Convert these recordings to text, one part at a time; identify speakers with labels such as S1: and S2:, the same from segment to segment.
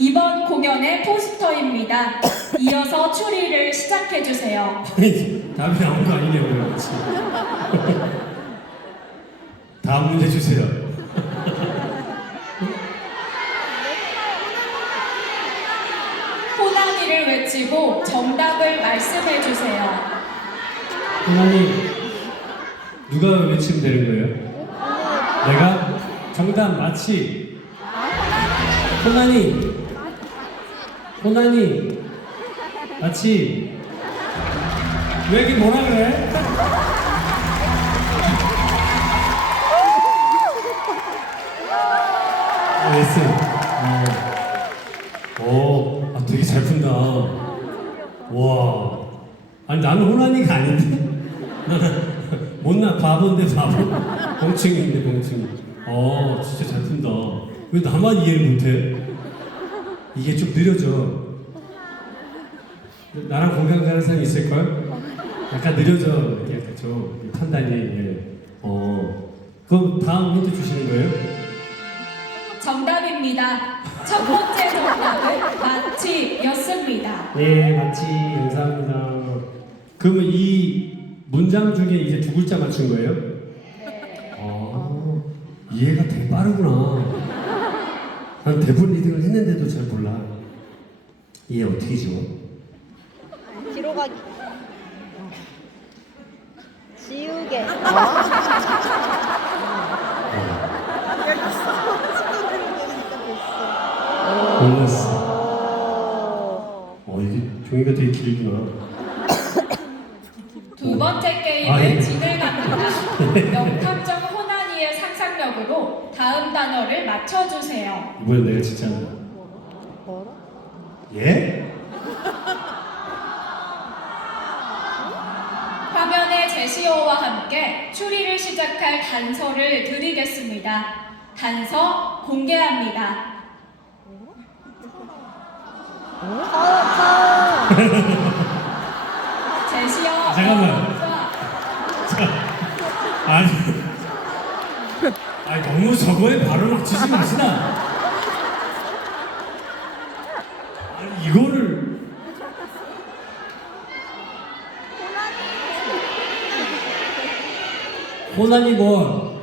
S1: 이번 공연의 포스터입니다. 이어서 추리를 시작해주세요.
S2: 답이 나온 거 아니냐고요. 다음 문제 주세요.
S1: 호나니를 외치고 정답을 말씀해주세요.
S2: 하나님, 누가 외치면 되는 거예요? 내가? 정답 마치 호나니 마치 왜 이렇게 뭐라 그래? 레슨. 되게 잘 푼다. 와. 아니 나는 호나니가 아닌데. 나는 못나 바보인데 바보. 멍충이인데 멍충이. 진짜 잘 푼다. 왜 나만 이해를 못해? 이게 좀 느려져. 나랑 공감 가는 사람이 있을걸? 약간 느려져. 이렇게 약간 좀 판단이. 예. 그럼 다음 힌트 주시는 거예요?
S1: 정답입니다. 첫 번째 정답은 마치였습니다.
S2: 네, 마치 감사합니다. 그러면 이 문장 중에 이제 두 글자 맞춘 거예요? 이해가 되게 빠르구나. 난 대본 리딩을 했는데도 잘 몰라. 이해 어떻게 지워?
S3: 뒤로 가기. 지우개.
S2: 몰랐어. 이게 종이가 되게 길구나.
S1: 두 번째
S2: 예.
S1: 게임을 진행합니다. 명탐정 호나니의 상상력으로 다음 단어를 맞춰주세요.
S2: 이번엔 내가 진짜
S3: 뭐라?
S2: 예?
S1: 화면의 제시어와 함께 추리를 시작할 단서를 드리겠습니다. 단서 공개합니다. 제시어
S2: 잠깐만. 아니 너무 저거에 바로 막 치지 마시나? 아니 이거를 호나니 뭐?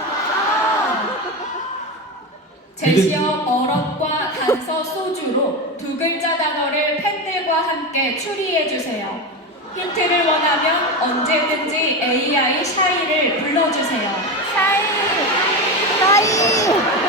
S1: 제시어 어록과 단서 소주로 두 글자 단어를 팬들과 함께 추리해주세요. 힌트를 원하면 언제든지 AI 샤이를 불러주세요.
S3: 샤이.